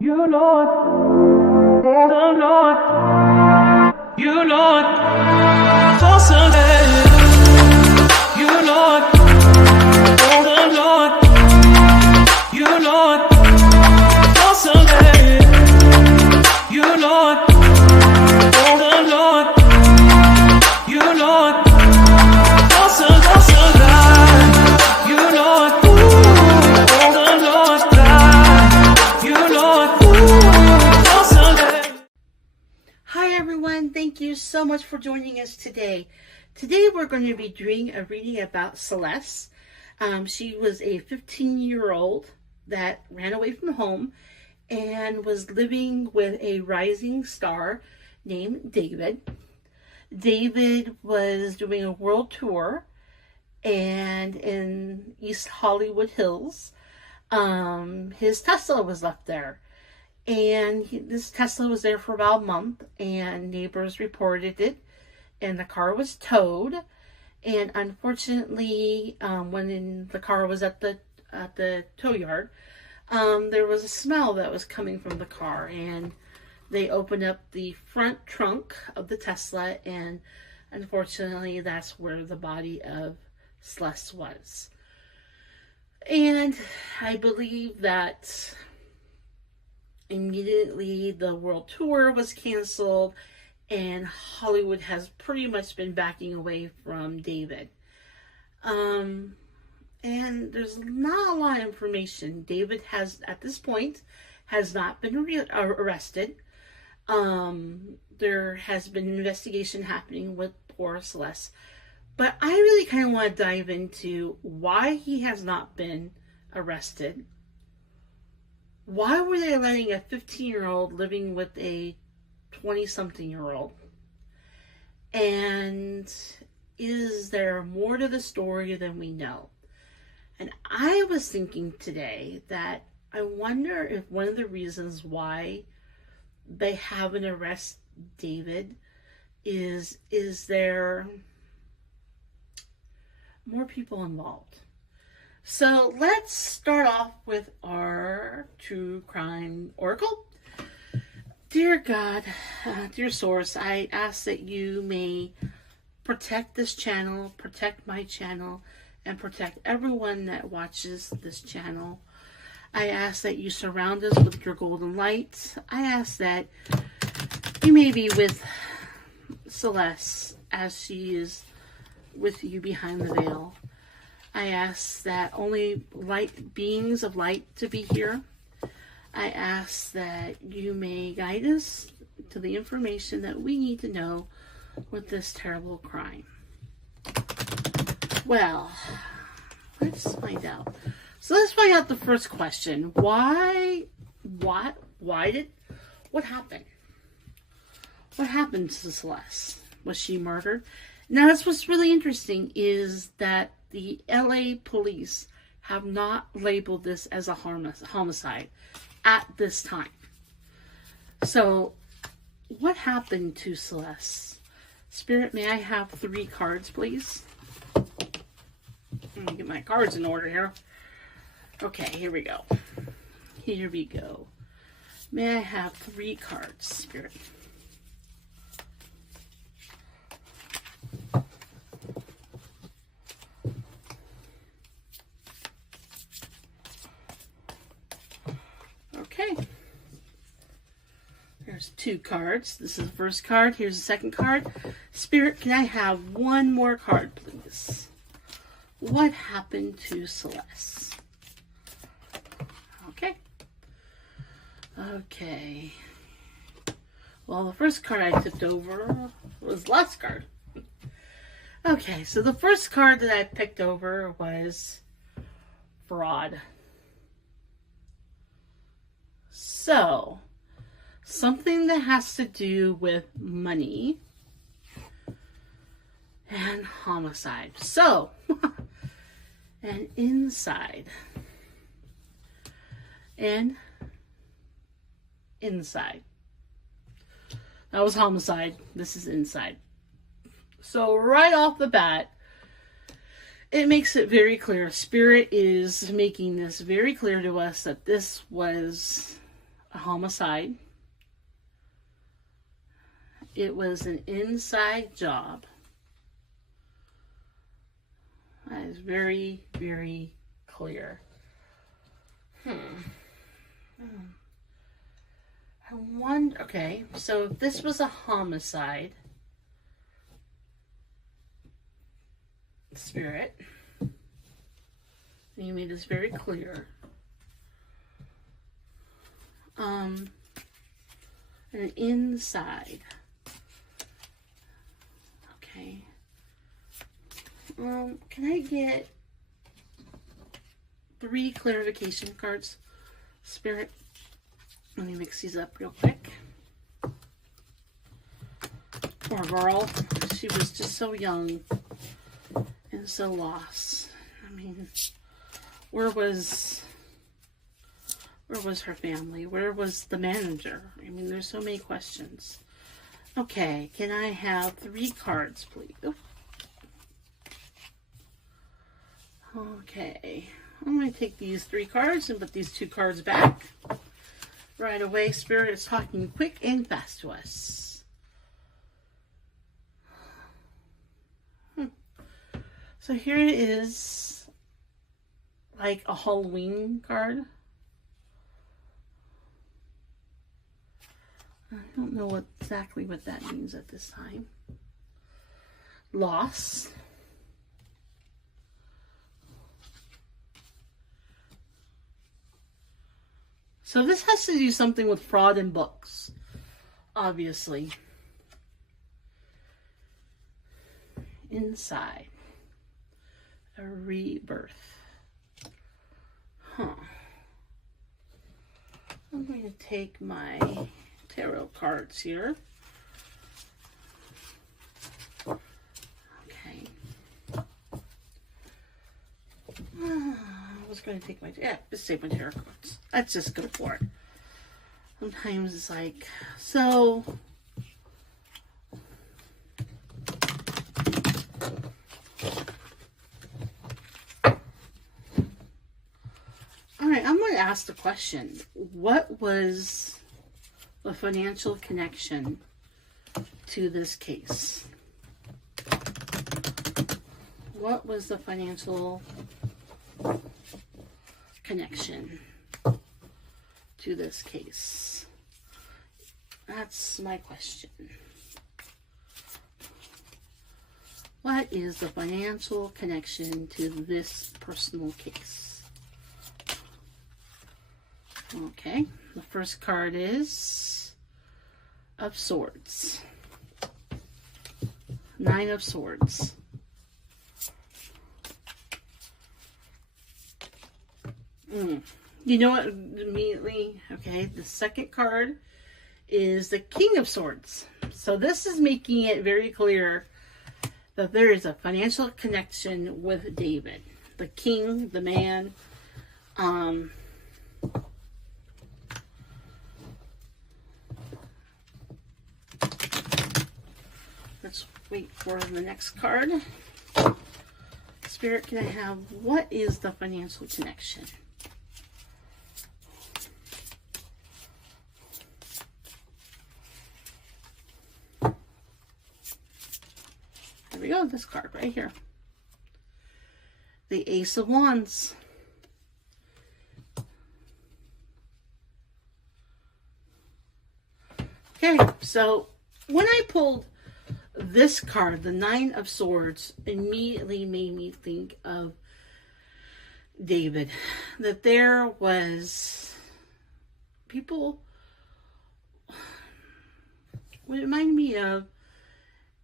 You know it, oh Lord, you know it, for Sunday. You know it, oh Lord, you know it, for Sunday. You know it, oh Lord, you know it, for Sunday. You know it, oh Lord, you know it, for Sunday. Hi everyone, thank you so much for joining us today. Today we're going to be doing a reading about Celeste. She was a 15-year-old that ran away from home and was living with a rising star named David. David was doing a world tour and in East Hollywood Hills, his Tesla was left there. And this Tesla was there for about a month, and neighbors reported it, and the car was towed. And unfortunately, when the car was at the tow yard, there was a smell that was coming from the car, and they opened up the front trunk of the Tesla, and unfortunately, that's where the body of Celeste was. And I believe that immediately the world tour was canceled, and Hollywood has pretty much been backing away from David. And there's not a lot of information. David has, at this point, has not been arrested. There has been an investigation happening with poor Celeste. But I really kind of want to dive into why he has not been arrested. Why were they letting a 15-year-old living with a 20-something-year-old? And is there more to the story than we know? And I was thinking today that I wonder if one of the reasons why they haven't arrested David is there more people involved? So let's start off with our true crime oracle. Dear God, dear source, I ask that you may protect this channel, protect my channel, and protect everyone that watches this channel. I ask that you surround us with your golden light. I ask that you may be with Celeste as she is with you behind the veil. I ask that only light beings of light to be here. I ask that you may guide us to the information that we need to know with this terrible crime. Well, let's find out. So let's find out the first question. What happened? What happened to Celeste? Was she murdered? Now, that's what's really interesting is that the LA police have not labeled this as a homicide at this time. So, what happened to Celeste? Spirit, may I have 3 cards, please? Let me get my cards in order here. Okay, here we go. Here we go. May I have 3 cards, Spirit? Okay. There's 2 cards. This is the first card. Here's the second card. Spirit, can I have 1 more card, please? What happened to Celeste? Okay. Okay. Well, the first card I tipped over was the last card. Okay, so the first card that I picked over was fraud. So, something that has to do with money and homicide. So, and inside. And inside. That was homicide. This is inside. So, right off the bat, it makes it very clear. Spirit is making this very clear to us that this was a homicide. It was an inside job. That is very, very clear. I wonder, okay, so if this was a homicide, Spirit, you made this very clear. An inside. Okay. Can I get 3 clarification cards, Spirit? Let me mix these up real quick. Poor girl. She was just so young and so lost. I mean, where was her family? Where was the manager? I mean, there's so many questions. Okay, can I have 3 cards, please? Oh. Okay, I'm going to take these 3 cards and put these 2 cards back. Right away, Spirit is talking quick and fast to us. So here it is, like a Halloween card. I don't know exactly what that means at this time. Loss. So this has to do something with fraud in books, obviously. Inside. A rebirth. Huh. I'm going to take my tarot cards here. Okay. I was going to take my, just take my tarot cards. Let's just go for it. Sometimes it's like, so. Alright, I'm going to ask the question. What was the financial connection to this case? What was the financial connection to this case? That's my question. What is the financial connection to this personal case? Okay, the first card is of Swords. 9 of Swords. You know what, immediately, okay, the second card is the King of Swords. So this is making it very clear that there is a financial connection with David. The king, the man, let's wait for the next card. Spirit, can I have, what is the financial connection? There we go, this card right here. The Ace of Wands. Okay, so when I pulled this card, the 9 of Swords, immediately made me think of David. That there was people, what it reminded me of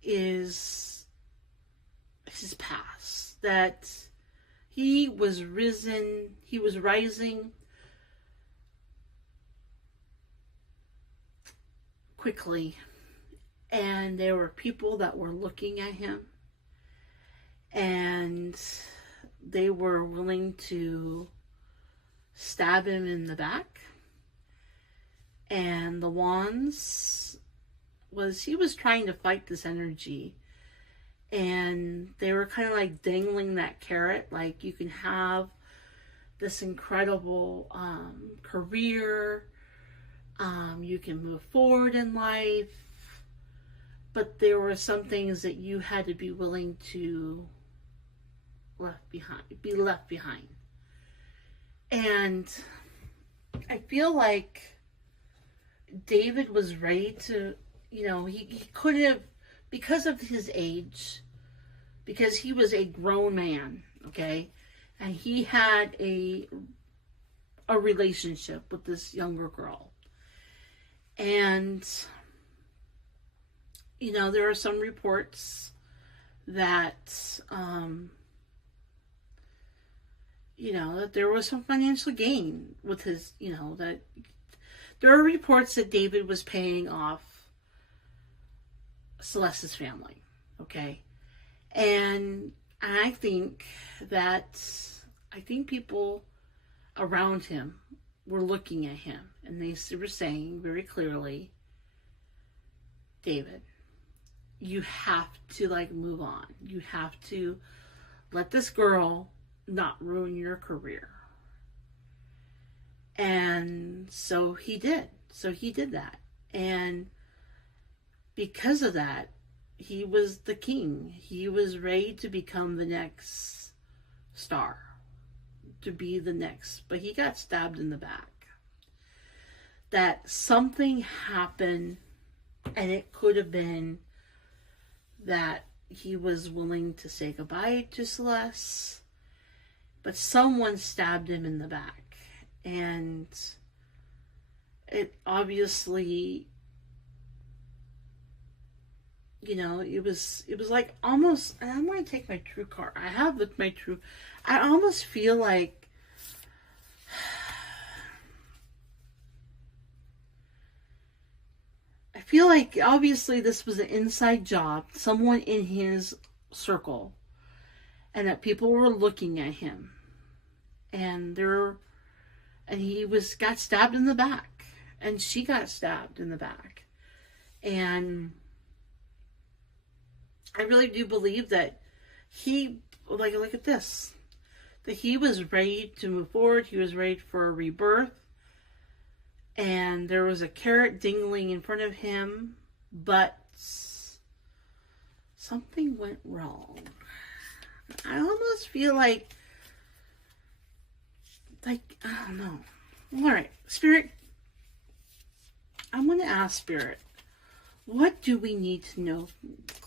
is his past. That he was rising quickly. And there were people that were looking at him, and they were willing to stab him in the back. And the Wands was, he was trying to fight this energy, and they were kind of like dangling that carrot, like you can have this incredible career, You can move forward in life, but there were some things that you had to be willing to be left behind. And I feel like David was ready to, he could have, because of his age, because he was a grown man, okay, and he had a relationship with this younger girl. And, there are some reports that, that there was some financial gain with his, that there are reports that David was paying off Celeste's family, okay? And I think people around him were looking at him, and they were saying very clearly, David, you have to move on. You have to let this girl not ruin your career. And so he did. So he did that. And because of that, he was the king. He was ready to become the next star, to be the next. But he got stabbed in the back. That something happened, and it could have been that he was willing to say goodbye to Celeste, but someone stabbed him in the back. And it obviously, it was like almost, and I'm going to take my true card. I have my true, I almost feel like, obviously this was an inside job, someone in his circle, and that people were looking at him, and he got stabbed in the back, and she got stabbed in the back. And I really do believe that he, look at this, that he was ready to move forward. He was ready for a rebirth. And there was a carrot dangling in front of him, but something went wrong. I almost feel like, I don't know. All right, Spirit, I'm going to ask Spirit, what do we need to know?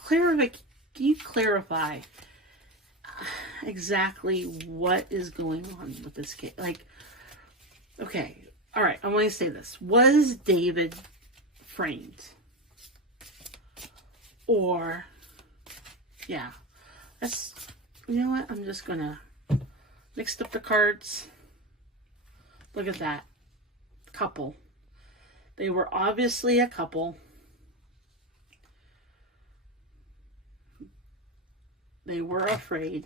Can you clarify exactly what is going on with this case? Okay, all right, I'm going to say this. Was David framed? Or, yeah, you know what? I'm just going to mix up the cards. Look at that. Couple. They were obviously a couple. They were afraid.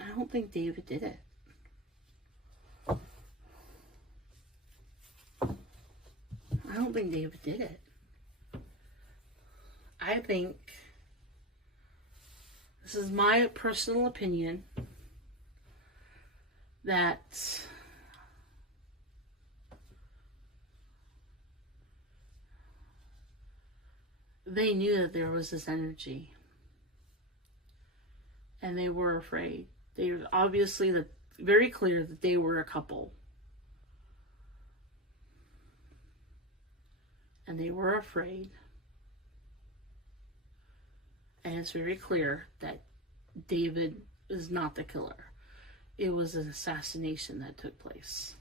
I don't think David did it. I don't think David did it. I think, this is my personal opinion, that they knew that there was this energy, and they were afraid. They were obviously very clear that they were a couple, and they were afraid. And it's very clear that David is not the killer. It was an assassination that took place.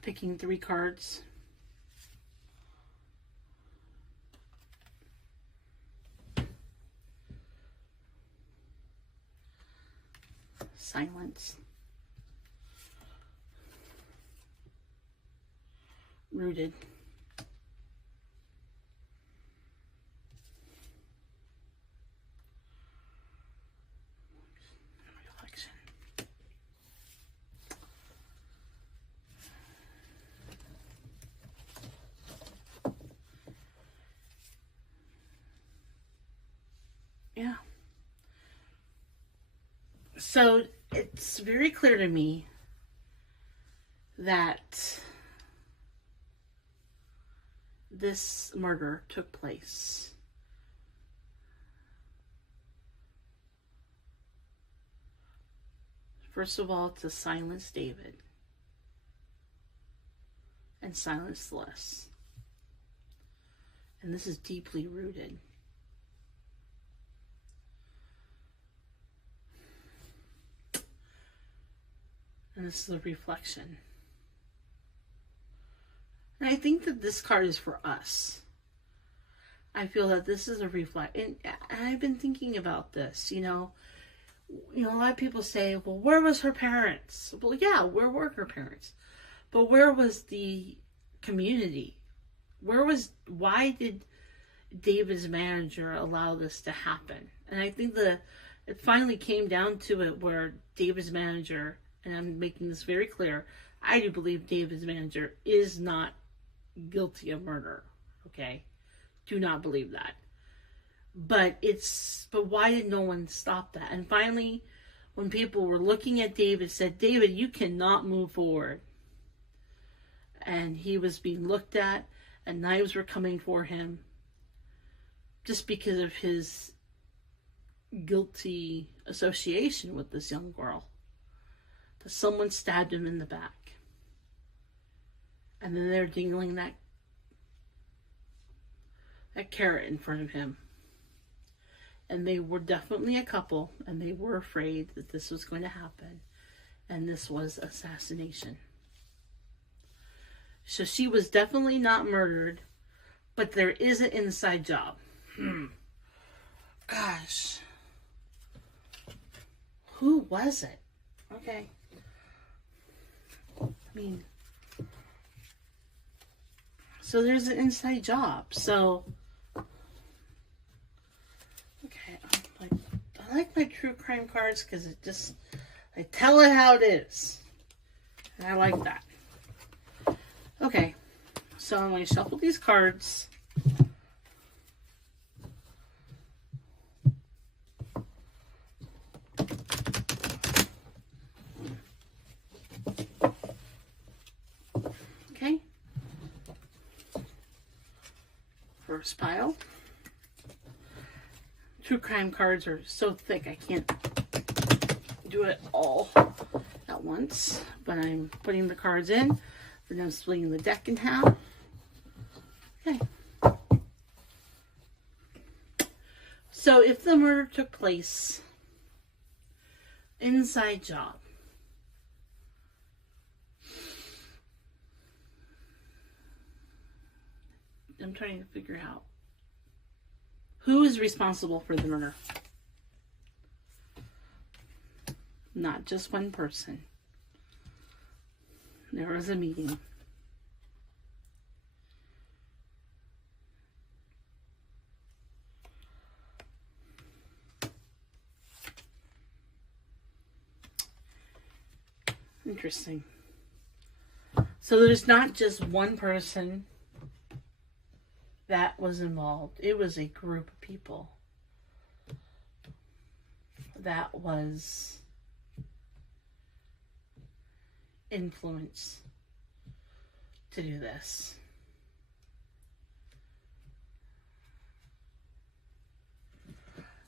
Picking 3 cards. Silence. rooted. Reflection. Yeah. So it's very clear to me that this murder took place first of all to silence David and silence Celeste. And this is deeply rooted. And this is a reflection. And I think that this card is for us. I feel that this is a reflection. And I've been thinking about this, you know, a lot of people say, well, where was her parents? Well, yeah, where were her parents? But where was the community? Why did David's manager allow this to happen? And I think it finally came down to it where David's manager, and I'm making this very clear, I do believe David's manager is not guilty of murder. Okay? Do not believe that. But why did no one stop that? And finally, when people were looking at David, said, David, you cannot move forward. And he was being looked at, and knives were coming for him just because of his guilty association with this young girl. That someone stabbed him in the back. And then they're dangling that carrot in front of him. And they were definitely a couple, and they were afraid that this was going to happen. And this was assassination. So she was definitely not murdered, but there is an inside job. Gosh. Who was it? Okay. So there's an inside job. So, okay, I like my true crime cards because I tell it how it is. And I like that. Okay, so I'm going to shuffle these cards. Okay. First pile. True crime cards are so thick I can't do it all at once, but I'm putting the cards in. Then I'm splitting the deck in half. Okay. So if the murder took place, inside job. I'm trying to figure out who is responsible for the murder. Not just one person. There was a meeting. Interesting. So there's not just one person that was involved. It was a group of people that was influence to do this.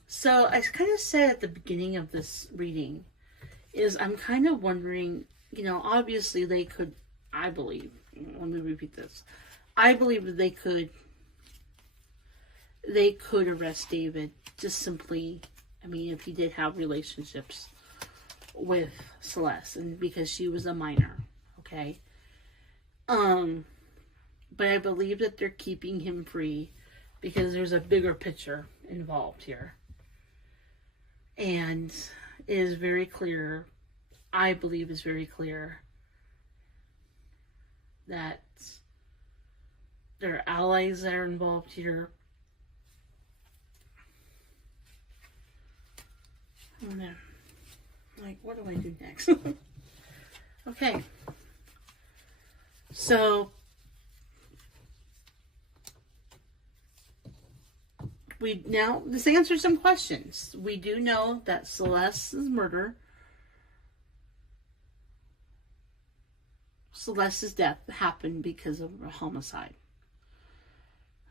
So I kind of said at the beginning of this reading is I'm kind of wondering, you know, obviously they could, I believe, let me repeat this. I believe that they could arrest David just simply, I mean, if he did have relationships with Celeste, and because she was a minor, okay? But I believe that they're keeping him free because there's a bigger picture involved here. And it is very clear, I believe is very clear, that there are allies that are involved here. Oh no. Like, what do I do next? Okay. So, this answers some questions. We do know that Celeste's death happened because of a homicide.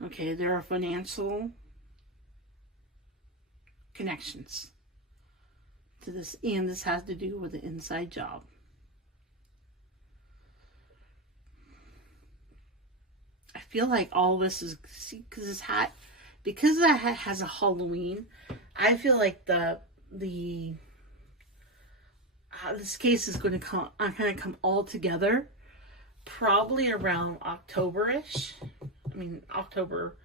Okay, there are financial connections to this, and this has to do with the inside job. I feel like all this is, see, because this hat, because that hat has a Halloween, I feel like this case is going to come all together probably around October-ish. I mean, October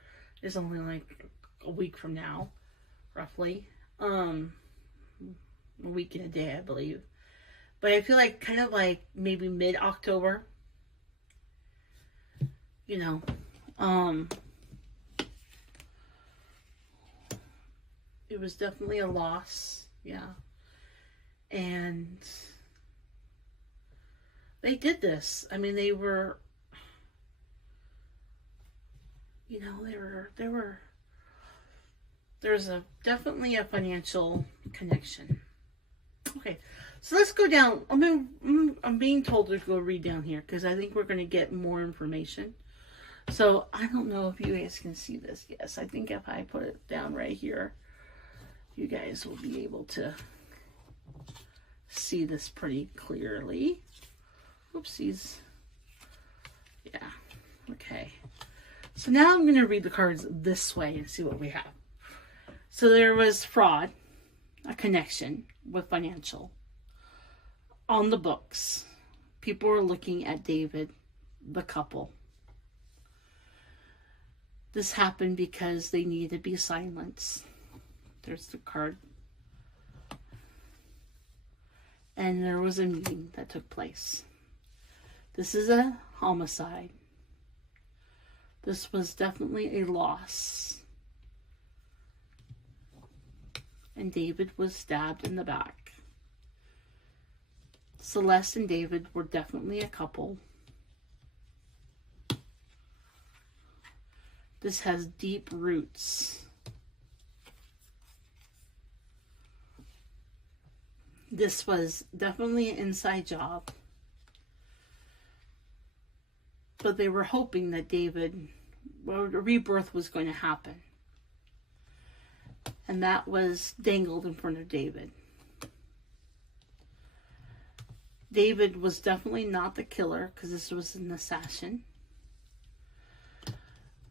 is only like a week from now, roughly. A week and a day, I believe. But I feel like kind of like maybe mid-October. You know, it was definitely a loss, yeah. And they did this. I mean, they were, you know, there's definitely a financial connection. Okay, so let's go down. I'm being told to go read down here because I think we're going to get more information. So I don't know if you guys can see this. Yes, I think if I put it down right here, you guys will be able to see this pretty clearly. Oopsies. Yeah. Okay. So now I'm going to read the cards this way and see what we have. So there was fraud, a connection with financial. On the books, people were looking at David, the couple. This happened because they needed to be silenced. There's the card. And there was a meeting that took place. This is a homicide. This was definitely a loss. And David was stabbed in the back. Celeste and David were definitely a couple. This has deep roots. This was definitely an inside job. But they were hoping that a rebirth was going to happen. And that was dangled in front of David. David was definitely not the killer because this was an assassin.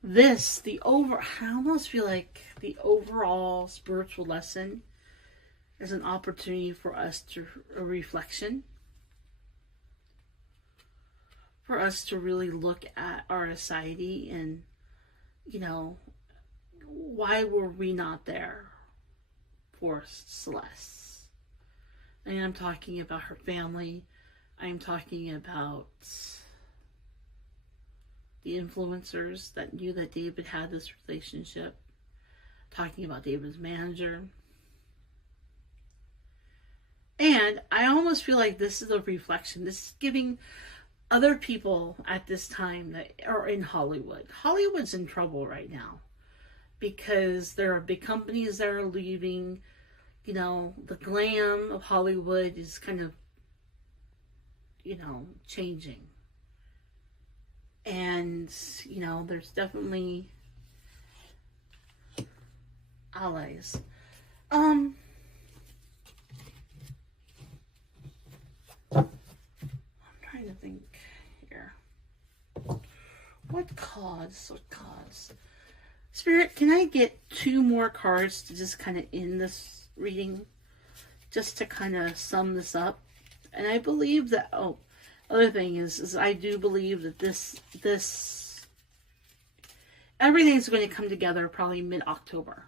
I almost feel like the overall spiritual lesson is an opportunity for us a reflection. For us to really look at our society and, you know, why were we not there for Celeste? And I'm talking about her family. I'm talking about the influencers that knew that David had this relationship. Talking about David's manager. And I almost feel like this is a reflection. This is giving other people at this time that are in Hollywood. Hollywood's in trouble right now because there are big companies that are leaving. You know, the glam of Hollywood is kind of, you know, changing. And, you know, there's definitely allies. I'm trying to think here. What cause? Spirit, can I get 2 more cards to just kind of end this reading? Just to kind of sum this up. And I believe that, other thing is I do believe that this everything's going to come together probably mid-October.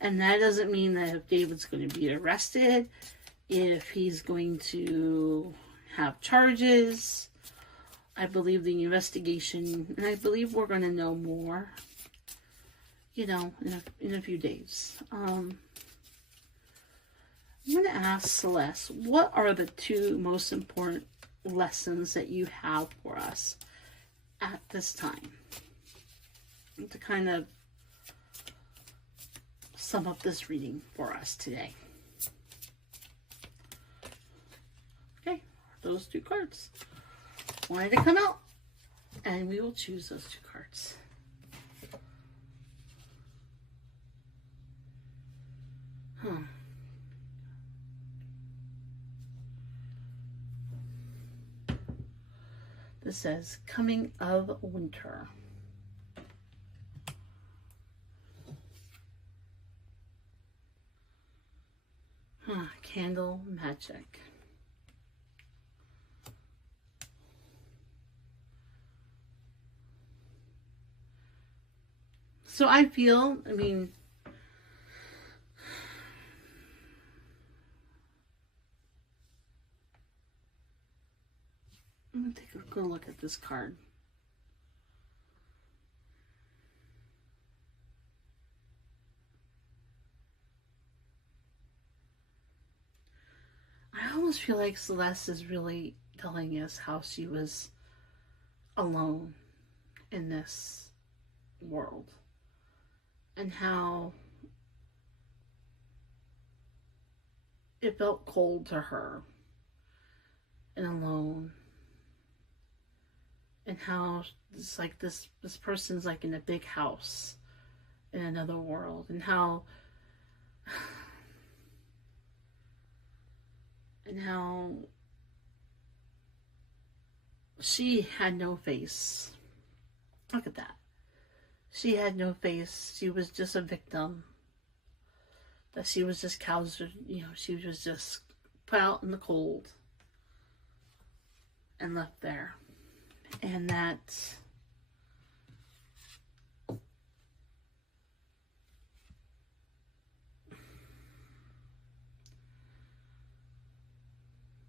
And that doesn't mean that if David's going to be arrested, if he's going to have charges, I believe the investigation, and I believe we're going to know more, you know, in a few days. I'm going to ask Celeste, what are the two most important lessons that you have for us at this time? To kind of sum up this reading for us today. Okay, those two cards wanted to come out, and we will choose those two cards. This says, coming of winter. Candle magic. So I feel, I mean, I'm going to take a good look at this card. I almost feel like Celeste is really telling us how she was alone in this world, and how it felt cold to her and alone, and how it's like this person's like in a big house in another world, and how she had no face. Look at that. She had no face. She was just a victim. That she was just cowed, you know, she was just put out in the cold and left there. And that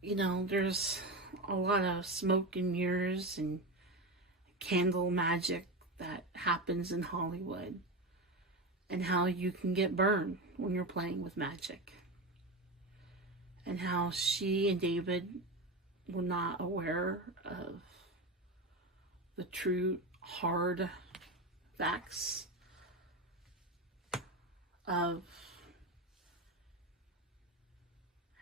you know, there's a lot of smoke and mirrors and candle magic that happens in Hollywood, and how you can get burned when you're playing with magic, and how she and David were not aware of the true hard facts of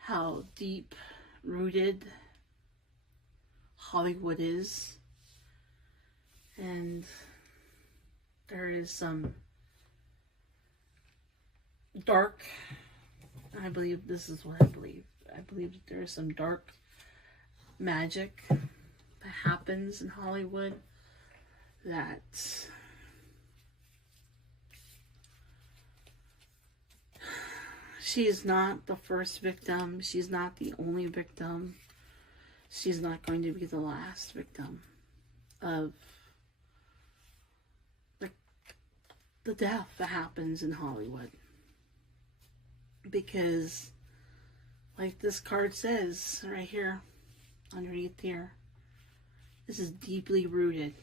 how deep rooted Hollywood is, and there is some dark, I believe this is what I believe that there is some dark magic that happens in Hollywood, that she is not the first victim. She's not the only victim. She's not going to be the last victim of the death that happens in Hollywood. Because, like this card says right here, underneath here, this is deeply rooted.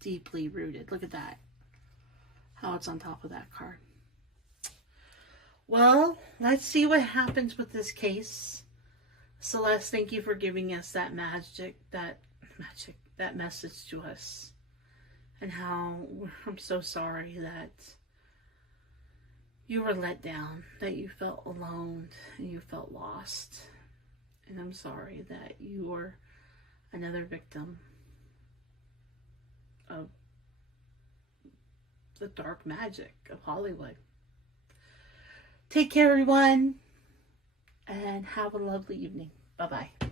Deeply rooted. Look at that. How it's on top of that card. Well, let's see what happens with this case. Celeste, thank you for giving us that that message to us. And how I'm so sorry that you were let down, that you felt alone and you felt lost. And I'm sorry that you were another victim of the dark magic of Hollywood. Take care, everyone, and have a lovely evening. Bye-bye.